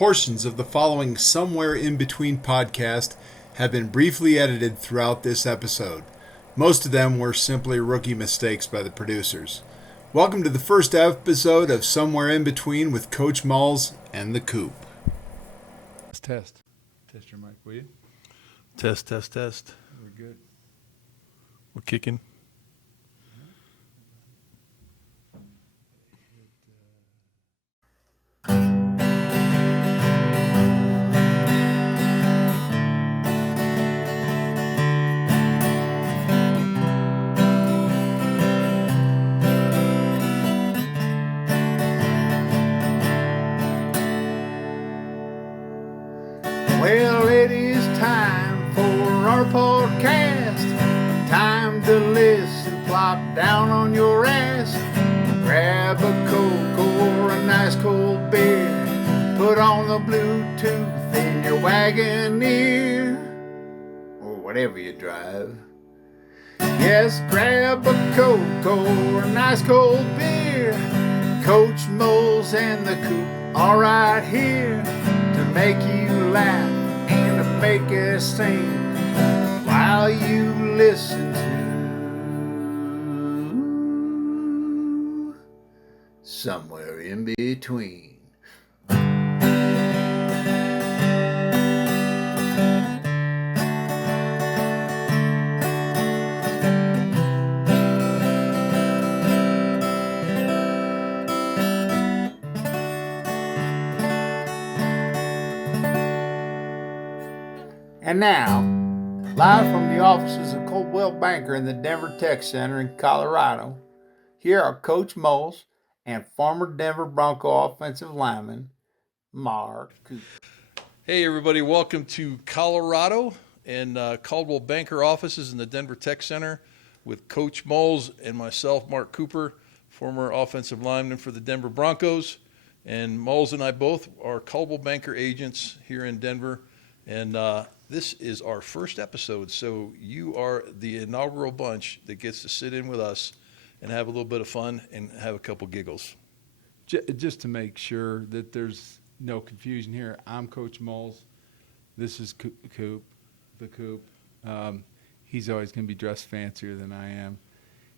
Portions of the following Somewhere in Between podcast have been briefly edited throughout this episode. Most of them were simply rookie mistakes by the producers. Welcome to the first episode of Somewhere in Between with Coach Mulls and the Coop. Let's test. Test your mic, will you? Test. We're good. We're kicking. Well, it is time for our podcast. Time to listen, plop down on your ass. Grab a Coke or a nice cold beer. Put on the Bluetooth in your Wagoneer, or whatever you drive. Yes, grab a Coke or a nice cold beer. Coach Mulls and the Coop are right here to make you laugh and to make us sing while you listen to Somewhere in Between. And now, live from the offices of Coldwell Banker in the Denver Tech Center in Colorado, here are Coach Mulls and former Denver Bronco offensive lineman, Mark Coop. Hey, everybody. Welcome to Colorado and Coldwell Banker offices in the Denver Tech Center with Coach Mulls and myself, Mark Cooper, former offensive lineman for the Denver Broncos. And Mulls and I both are Coldwell Banker agents here in Denver. And this is our first episode, so you are the inaugural bunch that gets to sit in with us and have a little bit of fun and have a couple giggles. Just to make sure that there's no confusion here, I'm Coach Mulls. This is Coop, the Coop. He's always going to be dressed fancier than I am.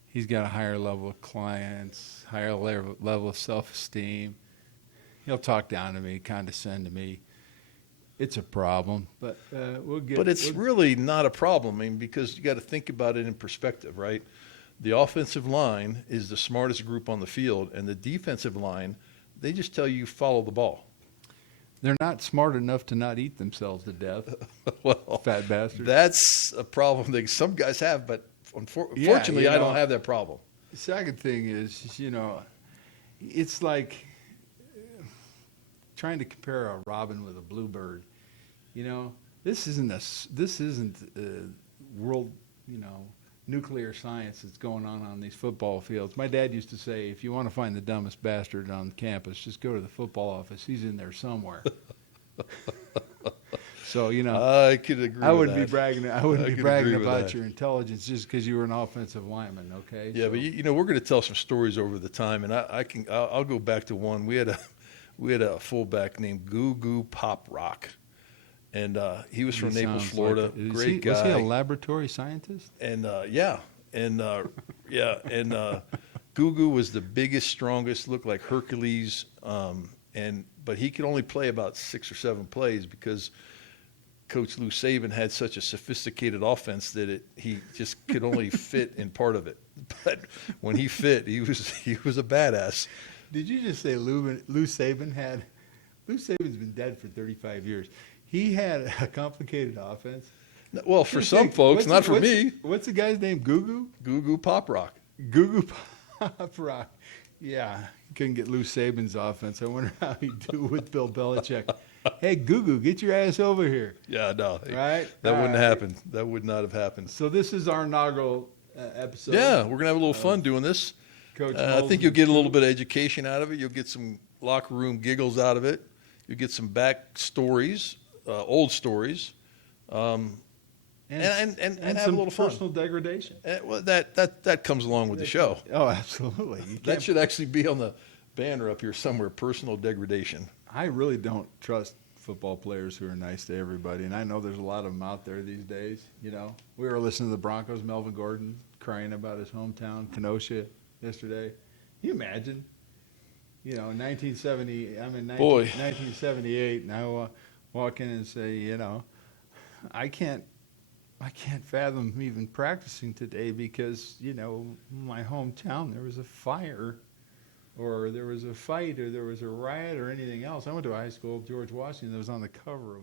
He's got a higher level of clients, higher level of self-esteem. He'll talk down to me, condescend to me. It's a problem, but we'll get. But it's really not a problem, I mean, because you got to think about it in perspective, right? The offensive line is the smartest group on the field, and the defensive line, they just tell you follow the ball. They're not smart enough to not eat themselves to death. Well, fat bastards. That's a problem that some guys have, but unfortunately, I don't have that problem. The second thing is, it's like trying to compare a robin with a bluebird. This isn't world, nuclear science that's going on these football fields. My dad used to say, if you want to find the dumbest bastard on campus, just go to the football office. He's in there somewhere. So, I could agree. I wouldn't be bragging about that. your intelligence just because you were an offensive lineman. Okay. Yeah, so. But we're going to tell some stories over the time, and I'll go back to one. We had a fullback named Goo Goo Pop Rock, and he was from Naples, Florida. Great guy. Was he a laboratory scientist? And Goo Goo was the biggest, strongest, looked like Hercules, but he could only play about 6 or 7 plays because Coach Lou Saban had such a sophisticated offense that he just could only fit in part of it. But when he fit, he was a badass. Did you just say Lou Saban had? Lou Saban's been dead for 35 years. He had a complicated offense. Well, for some folks, not for me. What's the guy's name? Goo Goo? Goo Goo Pop Rock. Goo Goo Pop Rock. Yeah, couldn't get Lou Saban's offense. I wonder how he'd do with Bill Belichick. Hey, Goo Goo, get your ass over here. Yeah, no. Right? That wouldn't happen. That would not have happened. So this is our inaugural episode. Yeah, we're going to have a little fun doing this. Coach I think you'll get a little bit of education out of it. You'll get some locker room giggles out of it. You'll get some back stories, old stories, and have a little fun. Personal degradation. Well, that comes along with the show. Oh, absolutely. That should actually be on the banner up here somewhere, personal degradation. I really don't trust football players who are nice to everybody, and I know there's a lot of them out there these days. You know, we were listening to the Broncos, Melvin Gordon crying about his hometown, Kenosha, yesterday. Can you imagine? You know, in 1978, and I walk in and say, you know, I can't fathom even practicing today because, you know, my hometown there was a fire, or there was a fight, or there was a riot, or anything else. I went to a high school, George Washington, that was on the cover of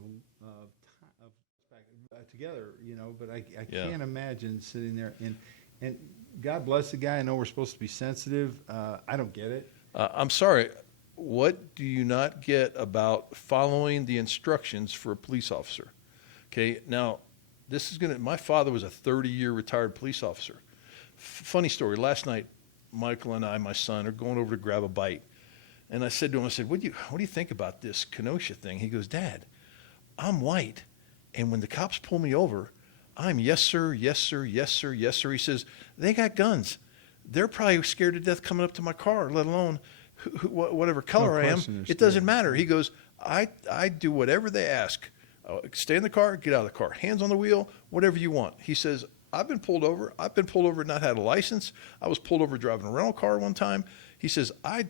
Together, you know. But I can't imagine sitting there and God bless the guy. I know we're supposed to be sensitive. I don't get it. I'm sorry. What do you not get about following the instructions for a police officer? Okay, now my father was a 30-year retired police officer. Funny story. Last night, Michael and I, my son, are going over to grab a bite. And I said to him, what do you think about this Kenosha thing? He goes, Dad, I'm white. And when the cops pull me over, I'm yes, sir, yes, sir, yes, sir, yes, sir. He says, they got guns. They're probably scared to death coming up to my car, let alone whatever color I am. It doesn't matter. He goes, I do whatever they ask. Stay in the car, get out of the car. Hands on the wheel, whatever you want. He says, I've been pulled over. I've been pulled over and not had a license. I was pulled over driving a rental car one time. He says, I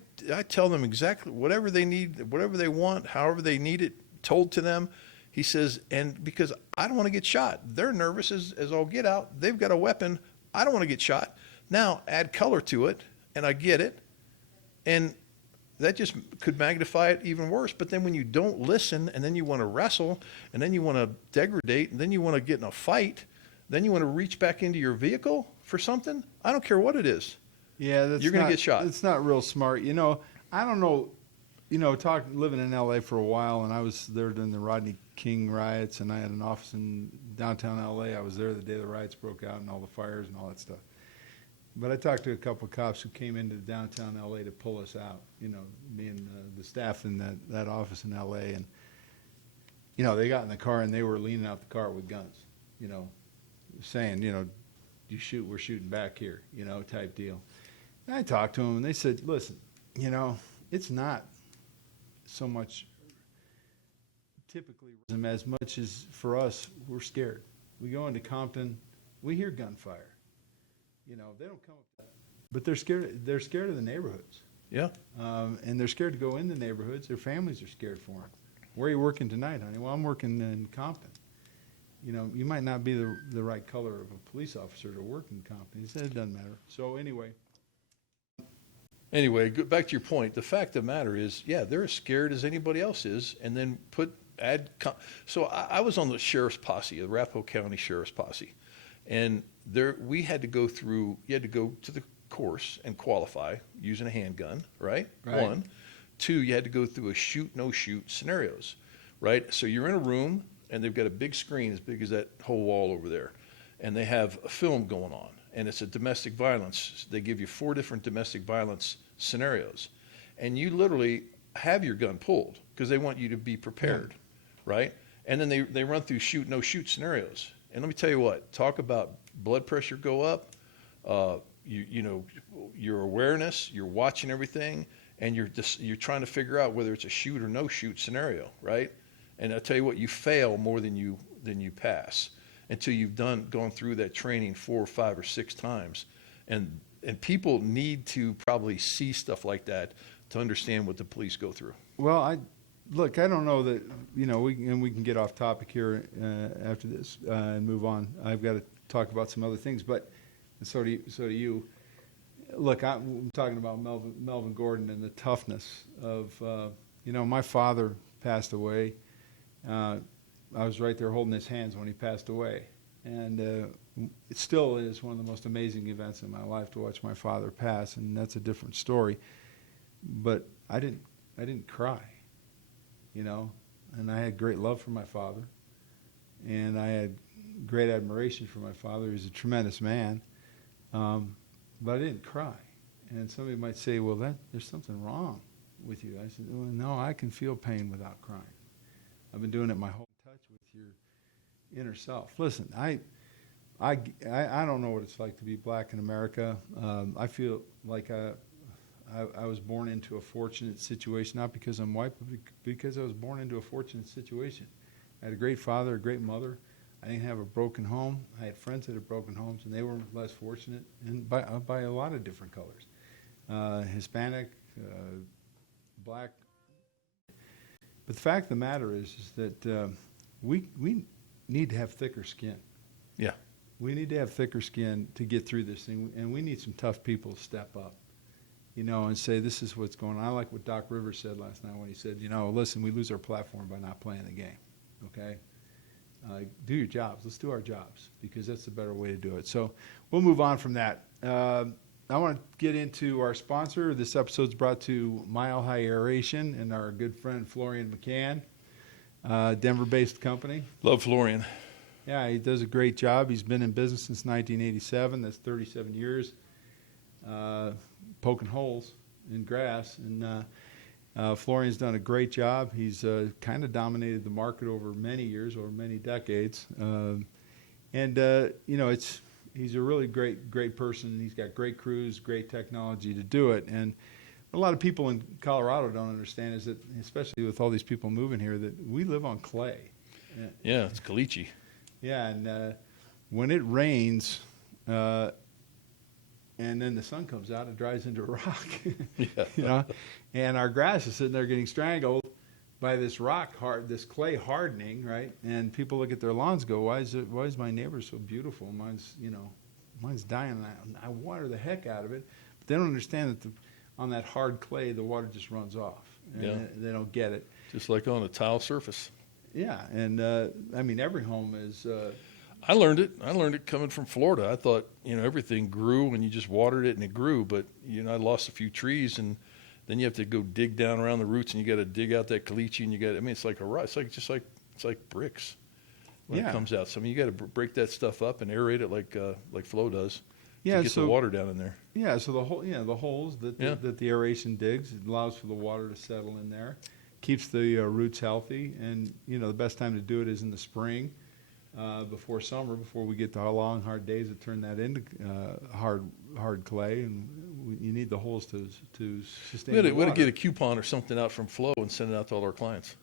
tell them exactly whatever they need, whatever they want, however they need it, told to them. He says, and because I don't want to get shot. They're nervous as all get out. They've got a weapon. I don't want to get shot. Now, add color to it, and I get it. And that just could magnify it even worse. But then when you don't listen, and then you want to wrestle, and then you want to degrade, and then you want to get in a fight, then you want to reach back into your vehicle for something, I don't care what it is. Yeah, you're going to get shot. It's not real smart. You know, I don't know. You know, living in L.A. for a while, and I was there during the Rodney King riots, and I had an office in downtown L.A. I was there the day the riots broke out and all the fires and all that stuff. But I talked to a couple of cops who came into downtown L.A. to pull us out, you know, me and the staff in that office in L.A. And, you know, they got in the car and they were leaning out the car with guns, you know, saying, you know, you shoot, we're shooting back here, you know, type deal. And I talked to them and they said, listen, you know, it's not so much typically as much as for us, we're scared. We go into Compton, we hear gunfire. You know, they don't come up, but they're scared. They're scared of the neighborhoods. Yeah. And they're scared to go in the neighborhoods. Their families are scared for them. Where are you working tonight, honey? Well, I'm working in Compton. You know, you might not be the right color of a police officer to work in Compton. He said it doesn't matter. So anyway, back to your point. The fact of the matter is, yeah, they're as scared as anybody else is. And then so I was on the sheriff's posse, the Arapahoe County Sheriff's Posse. And you had to go to the course and qualify using a handgun, right? One. Two, you had to go through a shoot, no shoot scenarios, right? So you're in a room and they've got a big screen as big as that whole wall over there. And they have a film going on and it's a domestic violence. They give you 4 different domestic violence scenarios. And you literally have your gun pulled because they want you to be prepared, right? And then they run through shoot, no shoot scenarios. And let me tell you what, talk about blood pressure go up, you know, your awareness, you're watching everything, and you're trying to figure out whether it's a shoot or no shoot scenario, right? And I tell you what, you fail more than you pass until you've gone through that training 4 or 5 or 6 times. And people need to probably see stuff like that to understand what the police go through. Well, I don't know that, you know, we can get off topic here after this and move on. I've got to talk about some other things, but so do you. Look, I'm talking about Melvin Gordon and the toughness of, you know, my father passed away. I was right there holding his hands when he passed away. And it still is one of the most amazing events in my life to watch my father pass, and that's a different story. But I didn't cry. You know, and I had great love for my father, and I had great admiration for my father. He was a tremendous man, but I didn't cry. And somebody might say, well, there's something wrong with you. I said, well, no, I can feel pain without crying. I've been doing it my whole touch with your inner self. Listen, I don't know what it's like to be black in America. I feel like I was born into a fortunate situation, not because I'm white, but because I was born into a fortunate situation. I had a great father, a great mother. I didn't have a broken home. I had friends that had broken homes, and they were less fortunate, and by a lot of different colors, Hispanic, black. But the fact of the matter is that we need to have thicker skin. Yeah. We need to have thicker skin to get through this thing, and we need some tough people to step up, and say this is what's going on. I like what Doc Rivers said last night when he said, listen, we lose our platform by not playing the game, okay? Do your jobs. Let's do our jobs because that's the better way to do it. So we'll move on from that. I want to get into our sponsor. This episode's brought to Mile High Aeration and our good friend Florian McCann, Denver-based company. Love Florian. Yeah, he does a great job. He's been in business since 1987. That's 37 years, poking holes in grass. And Florian's done a great job. He's kind of dominated the market over many years, over many decades. He's a really great person. He's got great crews, great technology to do it. And what a lot of people in Colorado don't understand is that, especially with all these people moving here, that we live on clay. Yeah, it's caliche. Yeah, and when it rains and then the sun comes out, it dries into a rock. Yeah. And our grass is sitting there getting strangled by this this clay hardening, right? And people look at their lawns and go, why is my neighbor so beautiful? Mine's dying. I water the heck out of it. But they don't understand that on that hard clay, the water just runs off. And they don't get it. Just like on a tile surface. Yeah, and every home is. I learned it coming from Florida. I thought everything grew when you just watered it and it grew, but I lost a few trees, and then you have to go dig down around the roots, and you got to dig out that caliche, and it's like a rock. It's like bricks when it comes out. So you got to break that stuff up and aerate it like Flo does. To get the water down in there. Yeah, so the holes that the aeration digs, it allows for the water to settle in there. Keeps the roots healthy, and the best time to do it is in the spring, before summer, before we get the long hard days that turn that into hard clay, and you need the holes to sustain. We ought to get a coupon or something out from Flo and send it out to all our clients.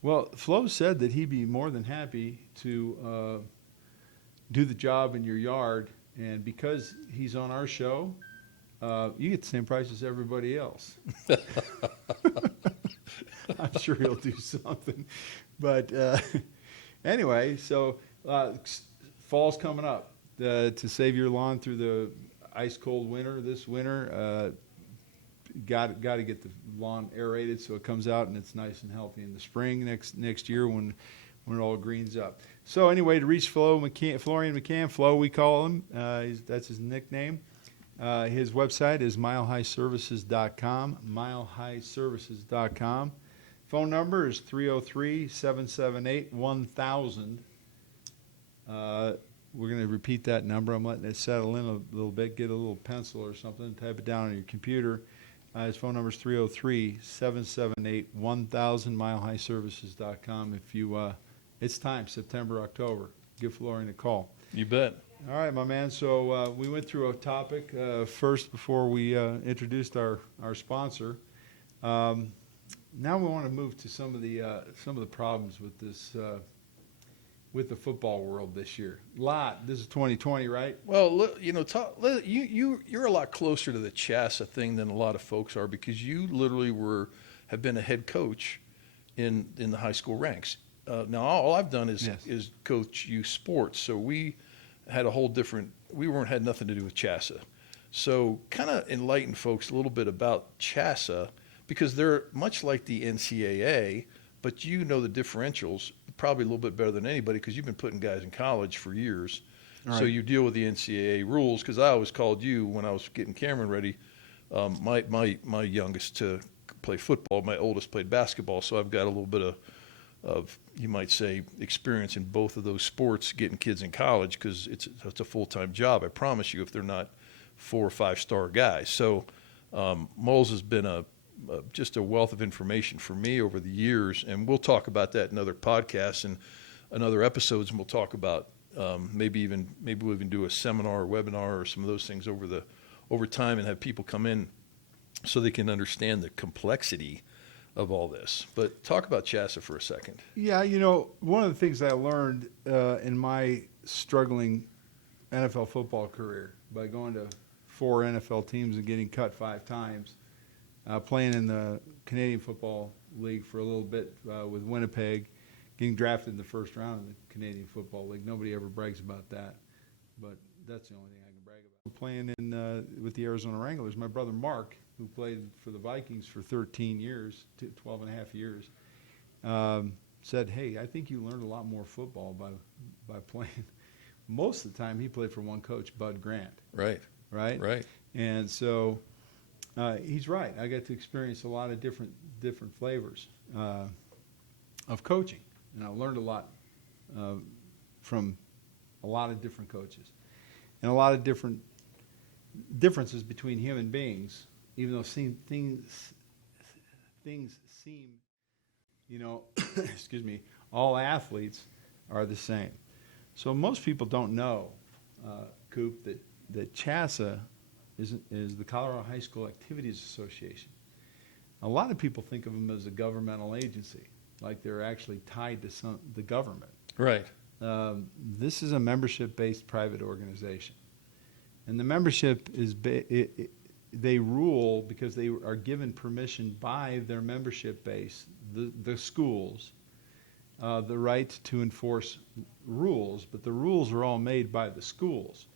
Well, Flo said that he'd be more than happy to do the job in your yard, and because he's on our show, you get the same price as everybody else. I'm sure he'll do something. But anyway, so fall's coming up. To save your lawn through the ice-cold winter this winter, got to get the lawn aerated so it comes out and it's nice and healthy in the spring next year when it all greens up. So anyway, to reach Florian McCann, Flo we call him. That's his nickname. His website is milehighservices.com, milehighservices.com. Phone number is 303-778-1000. We're going to repeat that number. I'm letting it settle in a little bit. Get a little pencil or something. Type it down on your computer. His phone number is 303-778-1000, milehighservices.com. If you, it's time, September, October. Give Florian a call. You bet. All right, my man. So we went through a topic first before we introduced our sponsor. Now we want to move to some of the problems with this with the football world this year. This is 2020, right? Well, you're a lot closer to the CHSAA thing than a lot of folks are because you literally have been a head coach in the high school ranks. Now all I've done is coach youth sports, so we had had nothing to do with CHSAA. So kind of enlighten folks a little bit about CHSAA. Because they're much like the NCAA, but the differentials probably a little bit better than anybody because you've been putting guys in college for years. Right. So you deal with the NCAA rules because I always called you when I was getting Cameron ready, my youngest to play football. My oldest played basketball, so I've got a little bit of you might say, experience in both of those sports getting kids in college because it's a full-time job, I promise you, if they're not 4 or 5 star guys. So Mulls has been just a wealth of information for me over the years, and we'll talk about that in other podcasts and in other episodes, and we'll talk about maybe we'll even do a seminar or webinar or some of those things over time and have people come in so they can understand the complexity of all this. But talk about CHSAA for a second. Yeah, one of the things I learned in my struggling NFL football career by going to 4 NFL teams and getting cut 5 times, playing in the Canadian Football League for a little bit with Winnipeg, getting drafted in the first round in the Canadian Football League. Nobody ever brags about that, but that's the only thing I can brag about. Playing with the Arizona Wranglers, my brother Mark, who played for the Vikings for 13 years, 12 and a half years, said, hey, I think you learned a lot more football by playing. Most of the time he played for one coach, Bud Grant. Right. And so he's right. I got to experience a lot of different flavors of coaching, and I learned a lot from a lot of different coaches and a lot of different differences between human beings, even though things seem, excuse me, all athletes are the same. So most people don't know, Coop, that CHSAA is the Colorado High School Activities Association. A lot of people think of them as a governmental agency, like they're actually tied to the government. Right. This is a membership-based private organization. And the membership is they rule because they are given permission by their membership base, the schools, the right to enforce rules, but the rules are all made by the schools.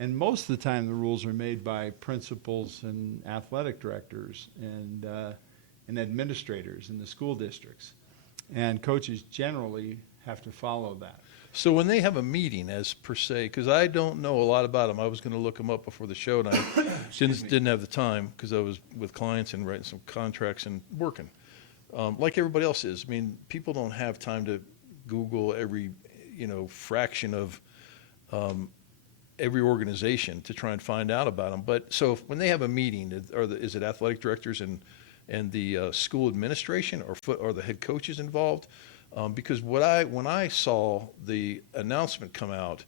And most of the time the rules are made by principals and athletic directors and administrators in the school districts. And coaches generally have to follow that. So when they have a meeting, as per se, because I don't know a lot about them, I was going to look them up before the show, and I didn't have the time because I was with clients and writing some contracts and working, like everybody else is. I mean, people don't have time to Google every fraction of every organization to try and find out about them. But so when they have a meeting, is it athletic directors and the school administration or the head coaches involved? Because when I saw the announcement come out,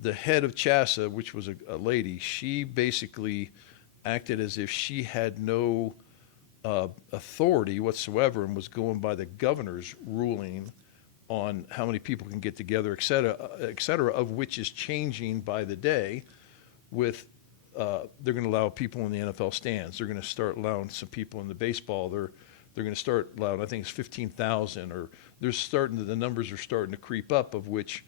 the head of CHSAA, which was a lady, she basically acted as if she had no authority whatsoever and was going by the governor's ruling on how many people can get together, et cetera, of which is changing by the day. With they're going to allow people in the NFL stands. They're going to start allowing some people in the baseball. They're going to start allowing, I think it's 15,000, or the numbers are starting to creep up, of which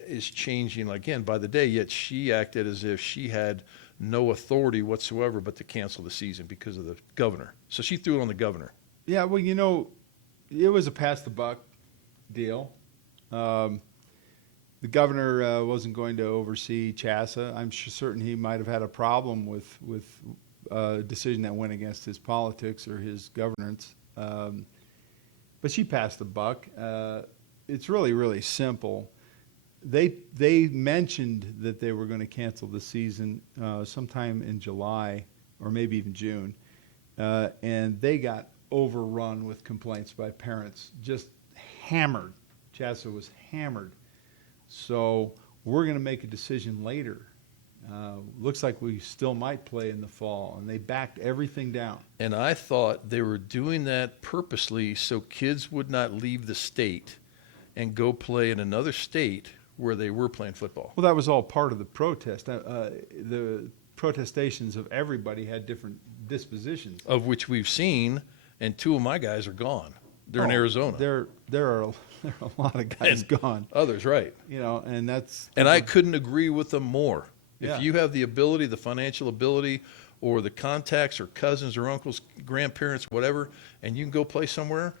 is changing again by the day. Yet she acted as if she had no authority whatsoever but to cancel the season because of the governor. So she threw it on the governor. Yeah, well, it was a pass the buck deal. The governor wasn't going to oversee CHSAA. I'm certain he might have had a problem with a decision that went against his politics or his governance. But she passed the buck. It's really, really simple. They mentioned that they were going to cancel the season sometime in July or maybe even June, and they got overrun with complaints by parents, just hammered. CHSAA was hammered. So we're going to make a decision later. Looks like we still might play in the fall, and they backed everything down. And I thought they were doing that purposely so kids would not leave the state and go play in another state where they were playing football. Well, that was all part of the protest. The protestations of everybody had different dispositions. Of which we've seen, and 2 of my guys are gone. They're in Arizona. There are a lot of guys gone. Others, right. And that's... And I couldn't agree with them more. Yeah. If you have the ability, the financial ability, or the contacts or cousins or uncles, grandparents, whatever, and you can go play somewhere,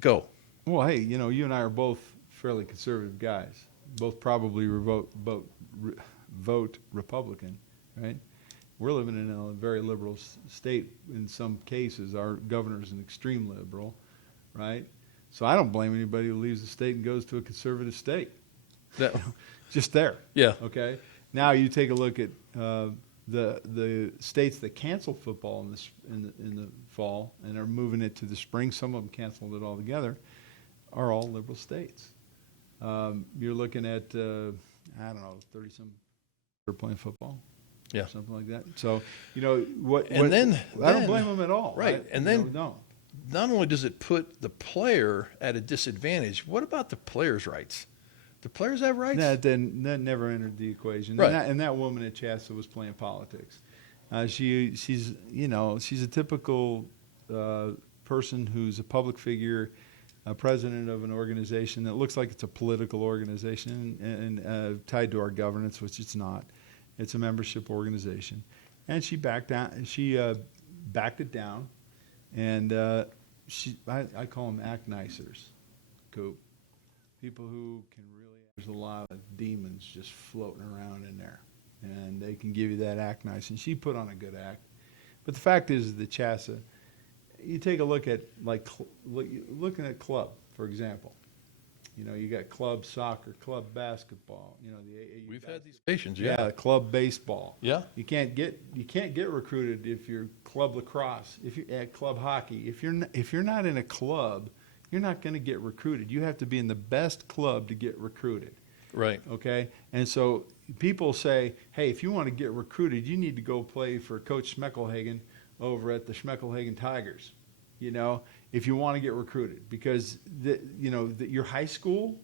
go. Well, hey, you and I are both fairly conservative guys. Both probably vote Republican, right? We're living in a very liberal state in some cases. Our governor's an extreme liberal, right? So I don't blame anybody who leaves the state and goes to a conservative state. Just there. Yeah. Okay. Now you take a look at the states that cancel football in the fall and are moving it to the spring. Some of them canceled it altogether. Are all liberal states. You're looking at 30-some are playing football. Yeah. or something like that. So, what? And then I don't blame them at all. Right. And then no. Not only does it put the player at a disadvantage, what about the player's rights? Do players have rights? That never entered the equation. Right. And that woman at Chassa was playing politics. She's a typical person who's a public figure, president of an organization that looks like it's a political organization and tied to our governance, which it's not. It's a membership organization, and she backed down. She backed it down, and I call them act nicers, Coop. People who can really. There's a lot of demons just floating around in there, and they can give you that act nice. And she put on a good act, but the fact is, the Chassa. You take a look at looking at club, for example. You got club soccer, club basketball. We've had these stations, club baseball. Yeah. You can't get recruited if you're club lacrosse, if you're at club hockey. If you're not in a club, you're not going to get recruited. You have to be in the best club to get recruited. Right. Okay. And so people say, hey, if you want to get recruited, you need to go play for Coach Schmeckelhagen over at the Schmeckelhagen Tigers, if you want to get recruited, because your high school,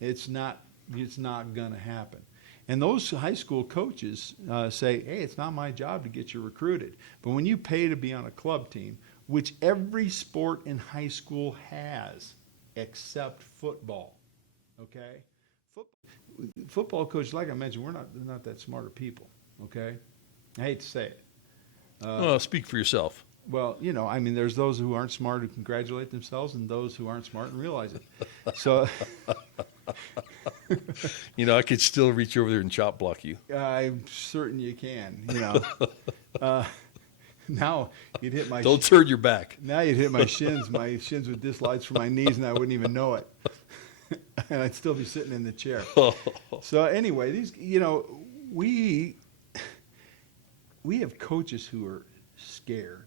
it's not going to happen. And those high school coaches say, hey, it's not my job to get you recruited. But when you pay to be on a club team, which every sport in high school has, except football, okay? Football coaches, like I mentioned, they're not that smart of people, okay? I hate to say it. Speak for yourself. Well, there's those who aren't smart who congratulate themselves, and those who aren't smart and realize it. So, I could still reach over there and chop block you. I'm certain you can. Now you'd hit my. Don't turn your back. Now you'd hit my shins. My shins would dislodge from my knees, and I wouldn't even know it. And I'd still be sitting in the chair. So anyway, these, we have coaches who are scared.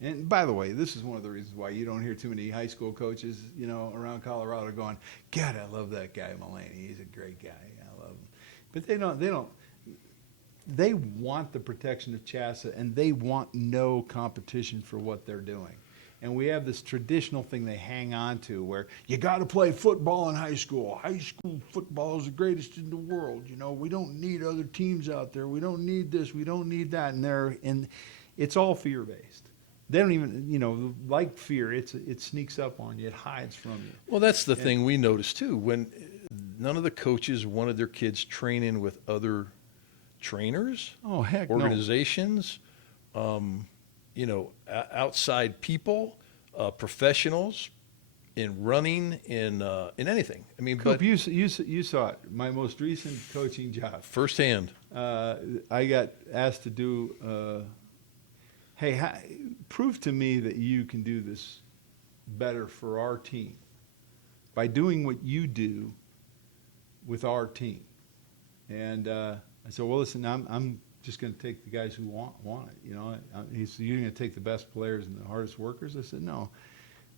And by the way, this is one of the reasons why you don't hear too many high school coaches, around Colorado going, God, I love that guy Mullaney. He's a great guy. I love him. But they want the protection of Chassa, and they want no competition for what they're doing. And we have this traditional thing they hang on to where you got to play football in high school. High school football is the greatest in the world. We don't need other teams out there. We don't need this. We don't need that. And it's all fear-based. They don't even, like fear, it sneaks up on you. It hides from you. Well, that's the thing we noticed, too. When none of the coaches wanted their kids training with other trainers, organizations, outside people, professionals, in running, in anything. Coop, you saw it. My most recent coaching job, firsthand. I got asked to do. Prove to me that you can do this better for our team by doing what you do with our team. And I said, well, listen, I'm just going to take the guys who want it. He said, you're going to take the best players and the hardest workers? I said, no,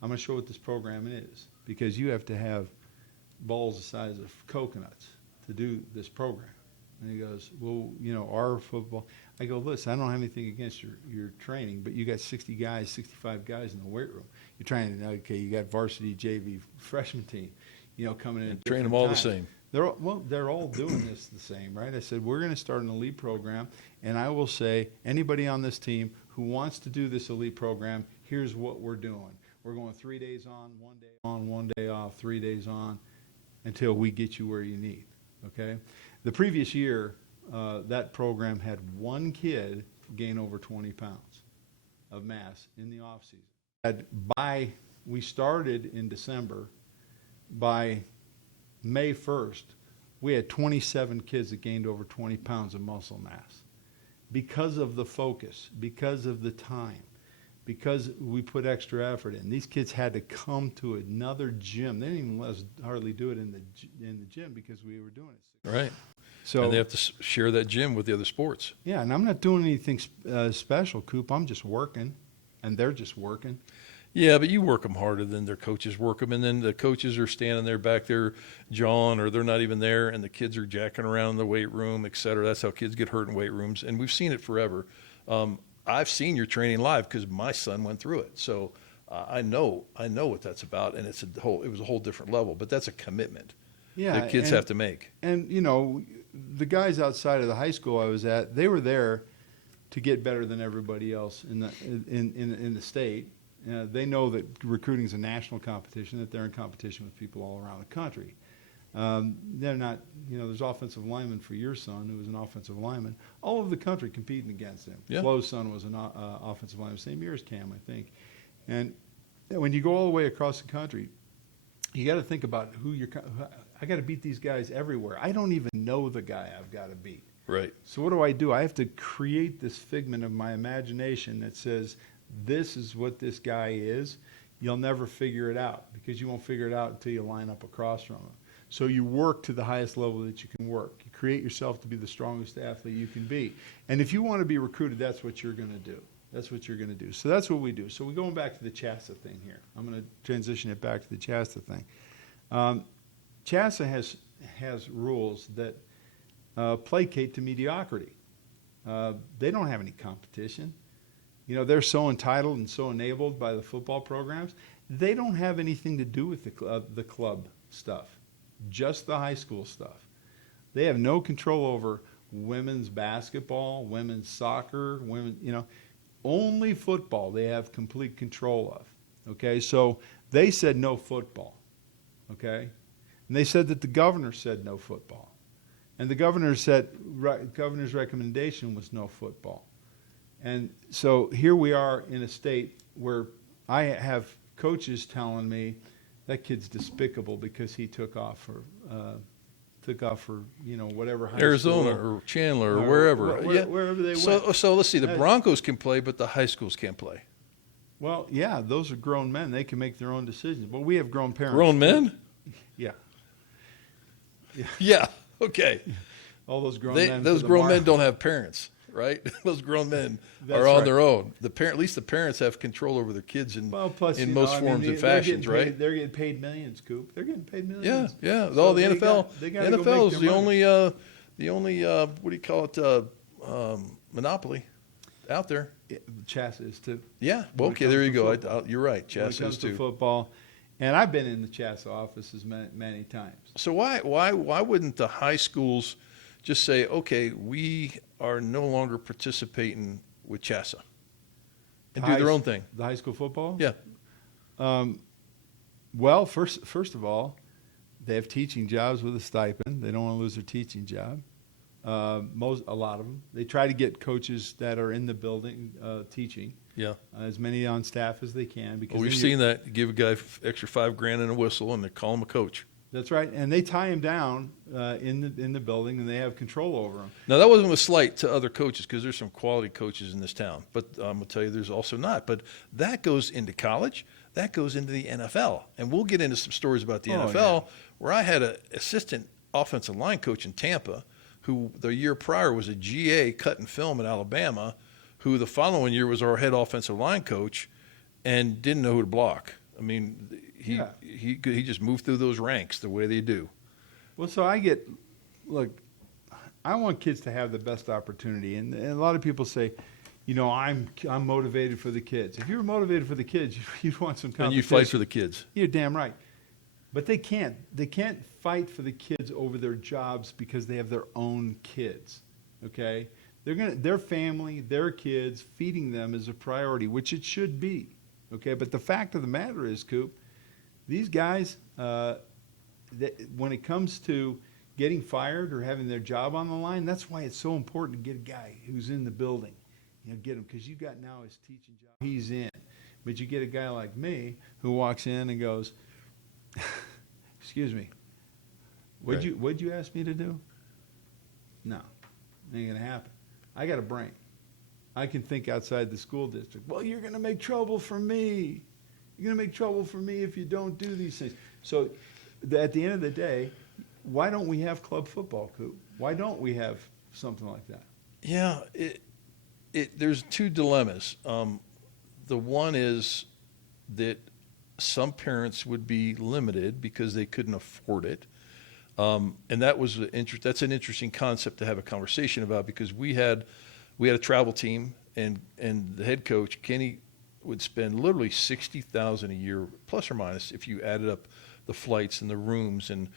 I'm going to show what this program is, because you have to have balls the size of coconuts to do this program. And he goes, well, our football. I go, listen, I don't have anything against your training, but you got 60 guys, 65 guys in the weight room. You're trying to, you got varsity JV freshman team, coming in. And train them all the same. They're all doing this the same, right? I said, we're going to start an elite program, and I will say, anybody on this team who wants to do this elite program, here's what we're doing. We're going 3 days on, 1 day on, 1 day off, 3 days on, until we get you where you need, okay? The previous year, that program had one kid gain over 20 pounds of mass in the off season. We started in December. By May 1st, we had 27 kids that gained over 20 pounds of muscle mass because of the focus, because of the time, because we put extra effort in. These kids had to come to another gym. They didn't even let us hardly do it in the gym because we were doing it. Right. So, and they have to share that gym with the other sports. Yeah, and I'm not doing anything special, Coop. I'm just working, and they're just working. Yeah, but you work them harder than their coaches work them, and then the coaches are standing there back there jawing, or they're not even there, and the kids are jacking around in the weight room, et cetera. That's how kids get hurt in weight rooms, and we've seen it forever. I've seen your training live because my son went through it, so I know what that's about, and it was a whole different level. But that's a commitment that kids have to make. And the guys outside of the high school I was at, they were there to get better than everybody else in the state. They know that recruiting is a national competition, that they're in competition with people all around the country. They're not, there's offensive linemen for your son, who was an offensive lineman, all over the country competing against him. Yeah. Flo's son was an offensive lineman, same year as Cam, I think. And when you go all the way across the country, you got to think about I got to beat these guys everywhere. I don't even know the guy I've got to beat. Right. So what do? I have to create this figment of my imagination that says, this is what this guy is. You'll never figure it out, because you won't figure it out until you line up across from him. So you work to the highest level that you can work. You create yourself to be the strongest athlete you can be. And if you want to be recruited, that's what you're going to do. That's what you're going to do. So that's what we do. So we're going back to the CHSAA thing here. I'm going to transition it back to the CHSAA thing. CHSAA has rules that placate to mediocrity. They don't have any competition. They're so entitled and so enabled by the football programs. They don't have anything to do with the club stuff, just the high school stuff. They have no control over women's basketball, women's soccer, only football they have complete control of. Okay, so they said no football. Okay, and they said that the governor said no football, and the governor's recommendation was no football. And so here we are in a state where I have coaches telling me that kid's despicable because he took off for whatever high Arizona school, or Chandler or wherever. Wherever they went. So let's see. The Broncos can play, but the high schools can't play. Well, yeah, those are grown men. They can make their own decisions. But we have grown parents. Grown men? Yeah. Yeah. Okay. All those grown men. Those grown men don't have parents. Right, those grown men are on their own. At least the parents have control over their kids in most forms and fashions, right? They're getting paid millions, Coop. They're getting paid millions. Yeah. So The NFL, the NFL is the only what do you call it? Monopoly out there. CHSAA is too. Yeah. Well, okay, there you go. You're right. CHSAA is too. Football, and I've been in the CHSAA offices many times. So why wouldn't the high schools just say, okay, we are no longer participating with CHSAA and do their own thing? The high school football? Yeah. Well, first of all, they have teaching jobs with a stipend. They don't want to lose their teaching job. A lot of them. They try to get coaches that are in the building teaching. Yeah. As many on staff as they can. Because we've seen that. You give a guy extra $5,000 and a whistle, and they call him a coach. That's right, and they tie him down in the building, and they have control over him. Now, that wasn't a slight to other coaches, because there's some quality coaches in this town, but I'm going to tell you there's also not. But that goes into college. That goes into the NFL, and we'll get into some stories about the NFL, where I had an assistant offensive line coach in Tampa who the year prior was a GA cut and film at Alabama, who the following year was our head offensive line coach and didn't know who to block. I mean, he just moved through those ranks the way they do. Well, so I want kids to have the best opportunity, and a lot of people say, I'm motivated for the kids. If you were motivated for the kids, you'd want some competition. And you fight for the kids. You're damn right. But they can't. They can't fight for the kids over their jobs because they have their own kids. Okay, their family, their kids, feeding them is a priority, which it should be. Okay, but the fact of the matter is, Coop, these guys, when it comes to getting fired or having their job on the line, that's why it's so important to get a guy who's in the building. Get him, because you got now his teaching job. He's in. But you get a guy like me who walks in and goes, excuse me, what'd you ask me to do? No, ain't going to happen. I got a brain. I can think outside the school district. Well, you're going to make trouble for me. You're going to make trouble for me if you don't do these things. So at the end of the day, why don't we have club football, Coop? Why don't we have something like that? Yeah, there's two dilemmas. The one is that some parents would be limited because they couldn't afford it. And that's an interesting concept to have a conversation about, because we had a travel team, and the head coach, Kenny, would spend literally $60,000 a year, plus or minus, if you added up the flights and the rooms and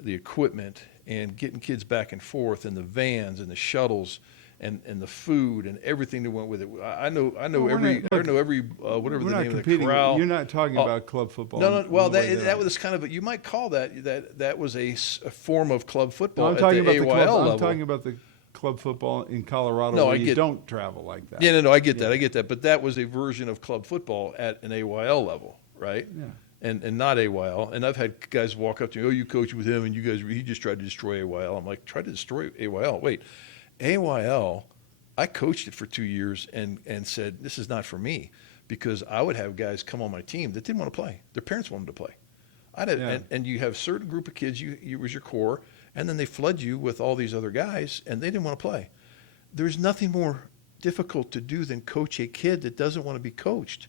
the equipment and getting kids back and forth and the vans and the shuttles and the food and everything that went with it. I know every whatever the name of the corral. You're not talking about club football. No. Well, that was kind of, you might call that was a form of club football. I'm talking about the AYL level. I'm talking about the club football in Colorado. No, where you don't travel like that. Yeah, no, I get that. But that was a version of club football at an AYL level, right? Yeah. And not AYL. And I've had guys walk up to me, oh, you coach with him, and he just tried to destroy AYL. I'm like, try to destroy AYL? Wait, AYL, I coached it for 2 years and said, this is not for me, because I would have guys come on my team that didn't want to play. Their parents wanted them to play. And you have a certain group of kids, you was your core, and then they flood you with all these other guys, and they didn't want to play. There's nothing more difficult to do than coach a kid that doesn't want to be coached,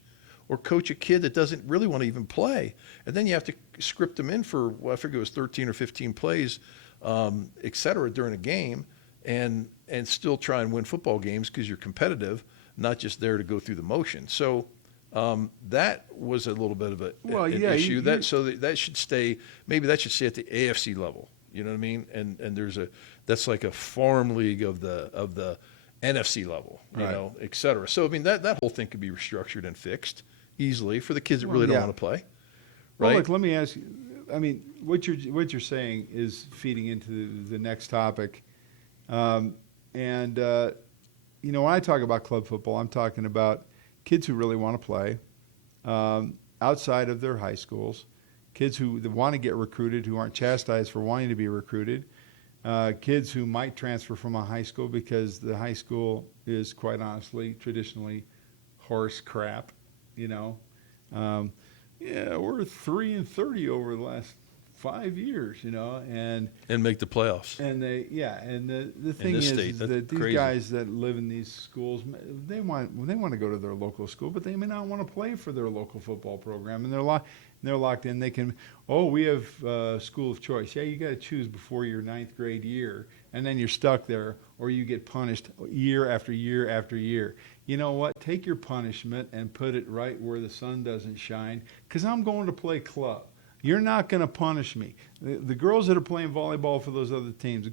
or coach a kid that doesn't really want to even play. And then you have to script them in for, I forget it was 13 or 15 plays, et cetera, during a game, and still try and win football games because you're competitive, not just there to go through the motion. So that was a little bit of an issue. That should stay, maybe that should stay at the AFC level. You know what I mean? And that's like a farm league of the NFC level, you know, et cetera. So I mean that whole thing could be restructured and fixed easily for the kids that really don't want to play. Right? Well, look, let me ask you. I mean, what you're saying is feeding into the next topic, when I talk about club football, I'm talking about kids who really want to play outside of their high schools, kids who want to get recruited, who aren't chastised for wanting to be recruited, kids who might transfer from a high school because the high school is, quite honestly, traditionally horse crap. We're 3-30 over the last 5 years, and make the playoffs. And the thing is that these crazy guys that live in these schools, they want to go to their local school, but they may not want to play for their local football program, and they're locked in. They can, we have school of choice. Yeah, you got to choose before your 9th grade year, and then you're stuck there, or you get punished year after year after year. You know what? Take your punishment and put it right where the sun doesn't shine, because I'm going to play club. You're not going to punish me. The girls that are playing volleyball for those other teams, the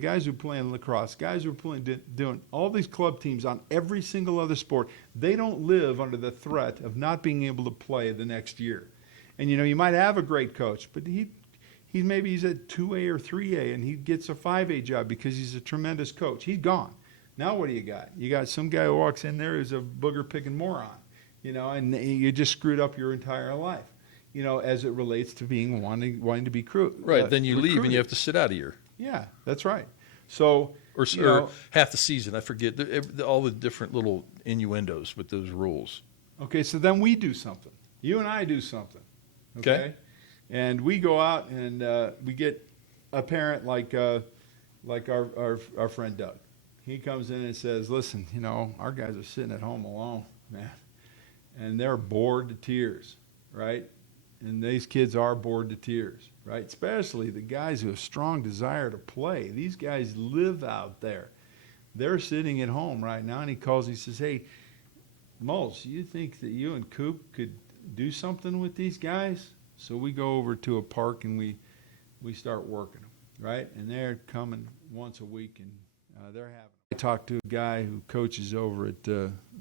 guys who are playing lacrosse, guys who are playing, doing all these club teams on every single other sport, they don't live under the threat of not being able to play the next year. And you might have a great coach, but he's at 2A or 3A, and he gets a 5A job because he's a tremendous coach. He's gone. Now what do you got? You got some guy who walks in there who's a booger-picking moron, and you just screwed up your entire life. As it relates to wanting to be right. Then you leave and you have to sit out a year. Yeah, that's right. So or half the season. I forget all the different little innuendos with those rules. Okay, so then we do something. You and I do something. Okay. And we go out and we get a parent like our friend Doug. He comes in and says, "Listen, our guys are sitting at home alone, man, and they're bored to tears, right?" And these kids are bored to tears, right? Especially the guys who have strong desire to play. These guys live out there. They're sitting at home right now, and he says, "Hey, Mulls, you think that you and Coop could do something with these guys?" So we go over to a park, and we start working them, right? And they're coming once a week, and they're having. I talked to a guy who coaches over at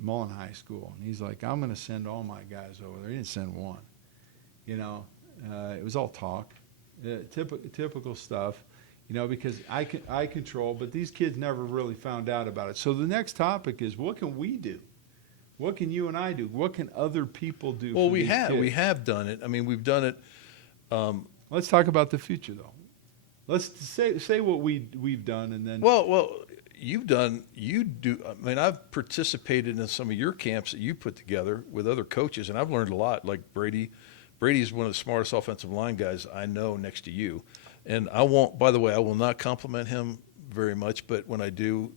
Mullen High School, and he's like, "I'm going to send all my guys over there." He didn't send one. It was all talk, typical stuff, because I control, but these kids never really found out about it. So the next topic is, what can we do? What can you and I do? What can other people do? Well, we have done it. I mean, we've done it. Let's talk about the future, though. Let's say what we've done, and then. Well, you do. I mean, I've participated in some of your camps that you put together with other coaches, and I've learned a lot. Like Brady. Brady's one of the smartest offensive line guys I know next to you. And I will not compliment him very much, but when I do,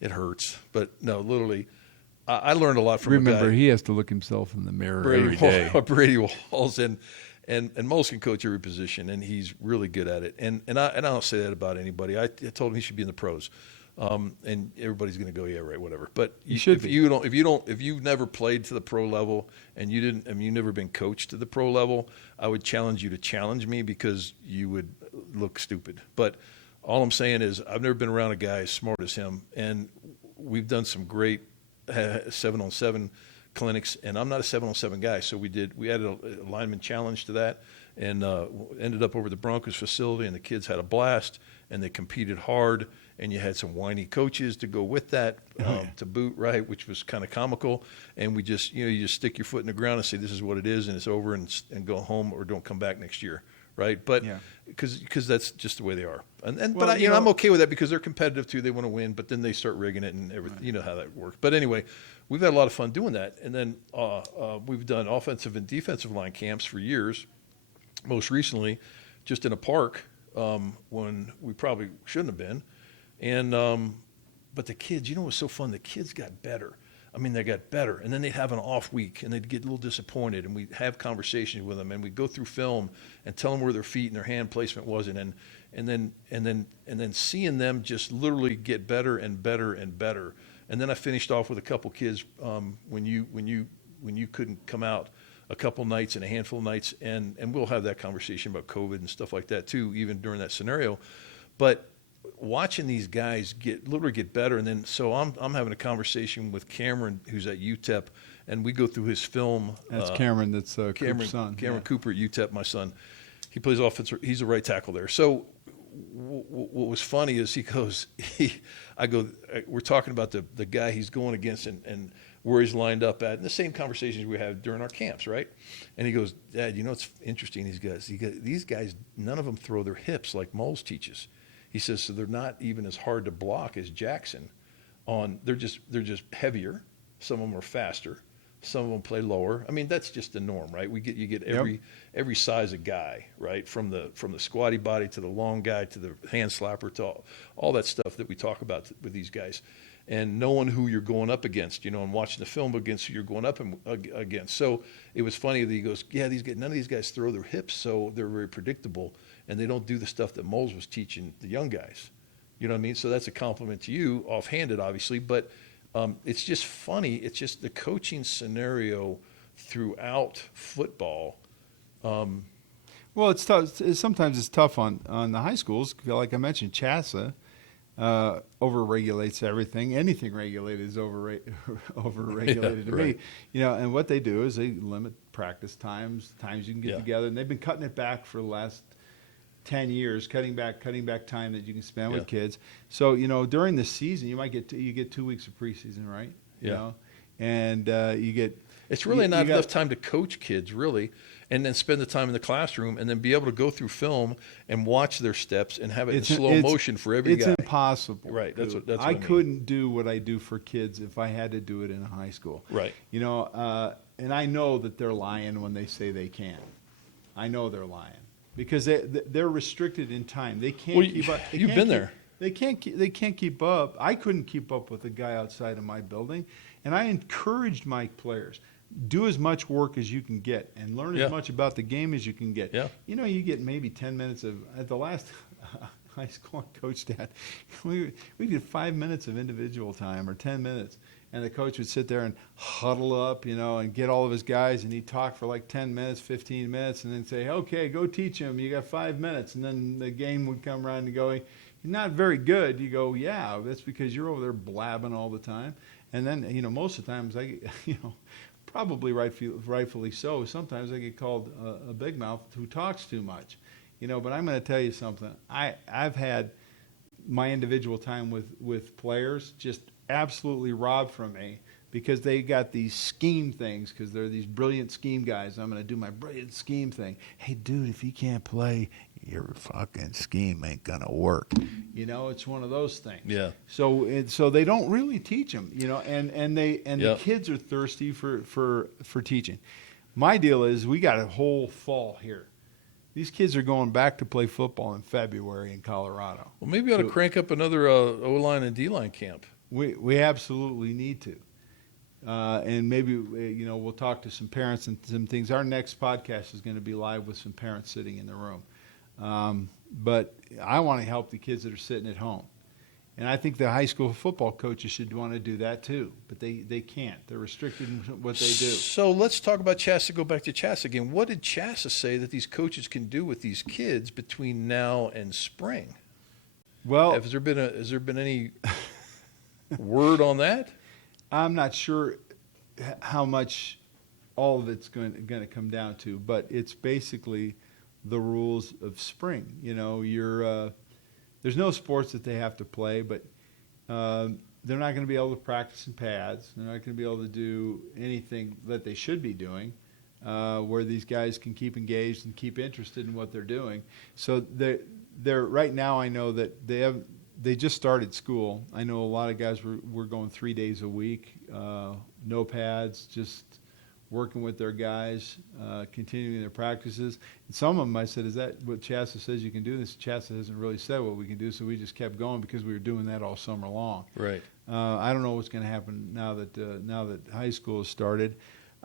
it hurts. But no, literally, I learned a lot from Remember, a guy. he has to look himself in the mirror every day. Brady Walls, and Mulls can coach every position, and he's really good at it. And I don't say that about anybody. I told him he should be in the pros, and everybody's going to go, yeah, right, whatever. But if you've never played to the pro level and you've never been coached to the pro level, I would challenge you to challenge me because you would look stupid. But all I'm saying is I've never been around a guy as smart as him, and we've done some great 7-on-7 clinics, and I'm not a 7-on-7 guy, so we added a lineman challenge to that, and ended up over the Broncos facility, and the kids had a blast, and they competed hard, and you had some whiny coaches to go with that, to boot, right, which was kind of comical, and we just, you just stick your foot in the ground and say this is what it is, and it's over, and go home or don't come back next year. Right, but because that's just the way they are, but I'm okay with that because they're competitive too. They want to win, but then they start rigging it and everything. Right. You know how that works. But anyway, we've had a lot of fun doing that, and then we've done offensive and defensive line camps for years. Most recently, just in a park when we probably shouldn't have been, and but the kids, it was so fun. The kids got better. I mean, they got better, and then they'd have an off week, and they'd get a little disappointed, and we'd have conversations with them, and we'd go through film and tell them where their feet and their hand placement was, and then seeing them just literally get better and better and better. And then I finished off with a couple kids when you couldn't come out a couple nights and a handful of nights, and we'll have that conversation about COVID and stuff like that too, even during that scenario, but. Watching these guys literally get better, and then so I'm having a conversation with Cameron, who's at UTEP, and we go through his film. That's Cameron. That's Coop's son. Cameron Cooper at UTEP, my son. He plays offensive. He's a right tackle there. So what was funny is we're talking about the guy he's going against and where he's lined up at, and the same conversations we have during our camps, right? And he goes, Dad, it's interesting. These guys, none of them throw their hips like Mulls teaches. He says, so they're not even as hard to block as Jackson. They're just heavier. Some of them are faster. Some of them play lower. I mean, that's just the norm, right? You get every size of guy, right? From the squatty body to the long guy to the hand slapper to all that stuff that we talk about with these guys, and knowing who you're going up against, and watching the film against who you're going up against. So it was funny that he goes, yeah, none of these guys throw their hips, so they're very predictable. And they don't do the stuff that Mulls was teaching the young guys. You know what I mean? So that's a compliment to you, offhanded, obviously. But it's just funny. It's just the coaching scenario throughout football. Well, it's tough. Sometimes it's tough on the high schools. Like I mentioned, CHSA over-regulates everything. Anything regulated is over-regulated to me. And what they do is they limit practice times you can get together. And they've been cutting it back for the last 10 years, cutting back time that you can spend with kids. So, during the season, you get 2 weeks of preseason, right? And you get. It's really not enough time to coach kids, really, and then spend the time in the classroom and then be able to go through film and watch their steps and have it in slow motion for every guy. It's impossible. Right. That's what I couldn't do what I do for kids if I had to do it in a high school. Right. And I know that they're lying when they say they can. I know they're lying. Because they're restricted in time. They can't keep up. You've been there. They can't keep up. I couldn't keep up with the guy outside of my building, and I encouraged my players, do as much work as you can get and learn as much about the game as you can get. Yeah. You get maybe 10 minutes of at the last high school I coached at. We did 5 minutes of individual time or 10 minutes. And the coach would sit there and huddle up, and get all of his guys, and he'd talk for like 10 minutes, 15 minutes, and then say, okay, go teach him. You got 5 minutes. And then the game would come around and go, you're not very good. You go, yeah, that's because you're over there blabbing all the time. And then, most of the times, probably rightfully so, sometimes I get called a big mouth who talks too much. But I'm going to tell you something. I've had my individual time with players just absolutely robbed from me because they got these scheme things because they're these brilliant scheme guys. I'm going to do my brilliant scheme thing. Hey, dude, if you can't play, your fucking scheme ain't going to work. It's one of those things. Yeah. So they don't really teach them, and the kids are thirsty for teaching. My deal is we got a whole fall here. These kids are going back to play football in February in Colorado. Well, maybe we ought to crank up another O-line and D-line camp. We absolutely need to. And maybe we'll talk to some parents and some things. Our next podcast is going to be live with some parents sitting in the room. But I want to help the kids that are sitting at home. And I think the high school football coaches should want to do that too, but they can't. They're restricted in what they do. So let's talk about Chassa. Go back to Chassa again. What did Chassa say that these coaches can do with these kids between now and spring? Well, has there been any word on that? I'm not sure how much all of it's going to come down to, but it's basically the rules of spring. There's no sports that they have to play, but they're not going to be able to practice in pads. They're not going to be able to do anything that they should be doing, where these guys can keep engaged and keep interested in what they're doing. So they're right now. I know that they just started school. I know a lot of guys were going 3 days a week, no pads, just working with their guys, continuing their practices. And some of them, I said, is that what Chassa says you can do? This Chassa hasn't really said what we can do, so we just kept going because we were doing that all summer long. Right. I don't know what's going to happen now that high school has started.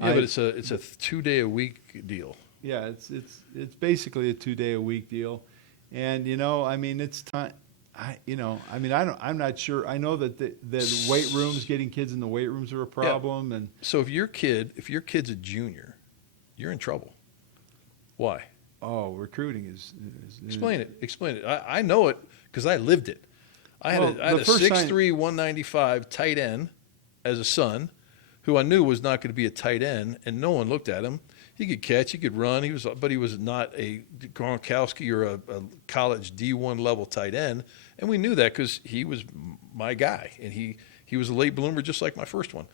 Yeah, but it's a 2-day-a-week deal. Yeah, it's basically a 2-day-a-week deal, and it's time. I'm not sure. I know that the weight rooms, getting kids in the weight rooms are a problem. Yeah. And so if your kid's a junior, you're in trouble. Why? Oh, recruiting is Explain it. I know it because I lived it. I had a 6'3", 195 tight end as a son who I knew was not going to be a tight end, and no one looked at him. He could catch, he could run, but he was not a Gronkowski or a college D1 level tight end, and we knew that because he was my guy, and he was a late bloomer just like my first one.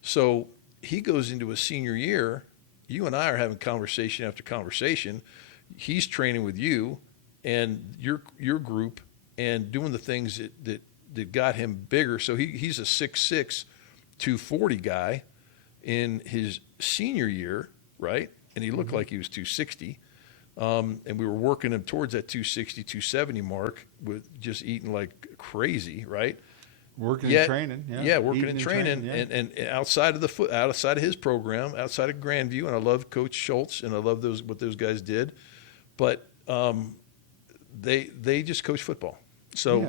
So he goes into his senior year. You and I are having conversation after conversation. He's training with you and your group and doing the things that got him bigger. So he's a 6'6", 240 guy in his senior year. Right? And he looked like he was 260. And we were working him towards that 260, 270 mark with just eating like crazy, right? Working and training. Yeah, working and training. Yeah. And outside of his program, outside of Grandview, and I love Coach Schultz, and I love what those guys did. But they just coach football. So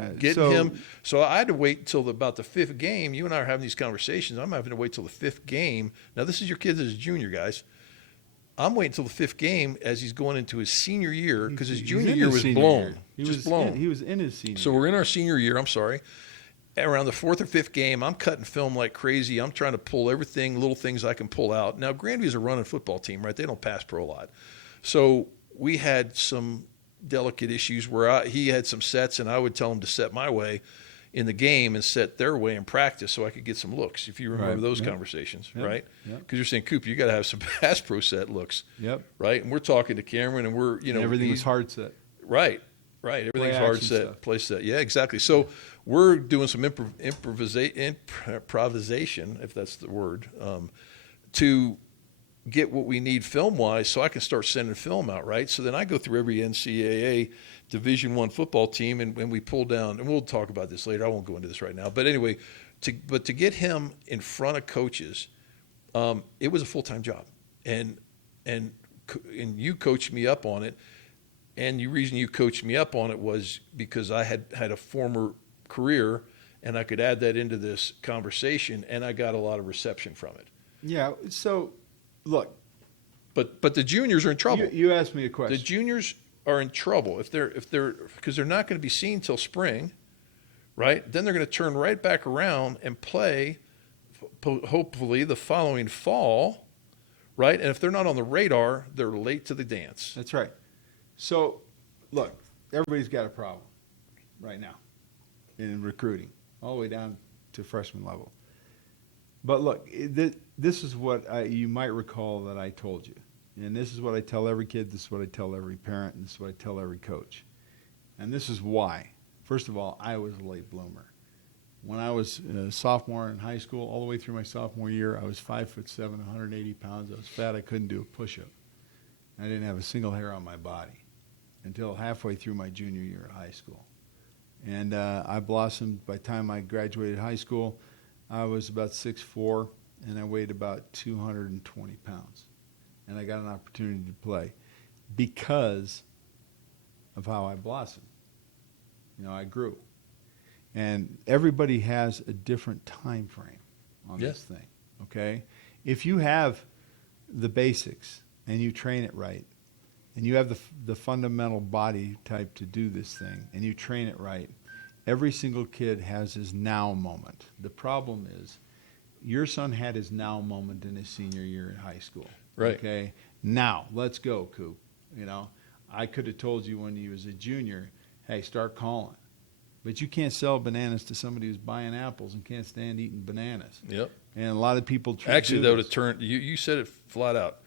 So I had to wait until about the 5th game. You and I are having these conversations. I'm having to wait till the 5th game. Now, this is your kid as a junior, guys. I'm waiting until the 5th game as he's going into his senior year because his junior year was blown. He was in his senior year. So we're in our senior year, I'm sorry. Around the 4th or 5th game, I'm cutting film like crazy. I'm trying to pull everything, little things I can pull out. Now, Grandview's a running football team, right? They don't pass pro a lot. So we had some delicate issues where he had some sets, and I would tell him to set my way in the game and set their way in practice so I could get some looks, if you remember those conversations, right? Because you're saying, Coop, you got to have some pass pro set looks, right? And we're talking to Cameron, and we're, everything is hard set. Right. Everything's hard set, stuff. Play set. Yeah, exactly. So we're doing some improvisation, if that's the word, to get what we need film-wise so I can start sending film out, right? So then I go through every NCAA Division I football team, and we pull down, and we'll talk about this later. I won't go into this right now. But anyway, to get him in front of coaches, it was a full-time job. And you coached me up on it, and the reason you coached me up on it was because I had a former career, and I could add that into this conversation, and I got a lot of reception from it. Yeah, so look. But the juniors are in trouble. You asked me a question. The juniors are in trouble if they're because they're not going to be seen till spring, right? Then they're going to turn right back around and play, hopefully the following fall, right? And if they're not on the radar, they're late to the dance. That's right. So, look, everybody's got a problem right now in recruiting, all the way down to freshman level. But look, this is what you might recall that I told you. And this is what I tell every kid, this is what I tell every parent, and this is what I tell every coach. And this is why. First of all, I was a late bloomer. When I was a sophomore in high school, all the way through my sophomore year, I was 5'7", 180 pounds. I was fat. I couldn't do a push-up. I didn't have a single hair on my body until halfway through my junior year of high school. And I blossomed by the time I graduated high school. I was about 6'4", and I weighed about 220 pounds. And I got an opportunity to play because of how I blossomed. I grew. And everybody has a different time frame on this thing, okay? If you have the basics and you train it right, and you have the fundamental body type to do this thing, and you train it right, every single kid has his now moment. The problem is your son had his now moment in his senior year in high school. Right. Okay? Now, let's go, Coop. I could have told you when he was a junior, hey, start calling. But you can't sell bananas to somebody who's buying apples and can't stand eating bananas. Yep. And a lot of people actually, though, to turn you said it flat out.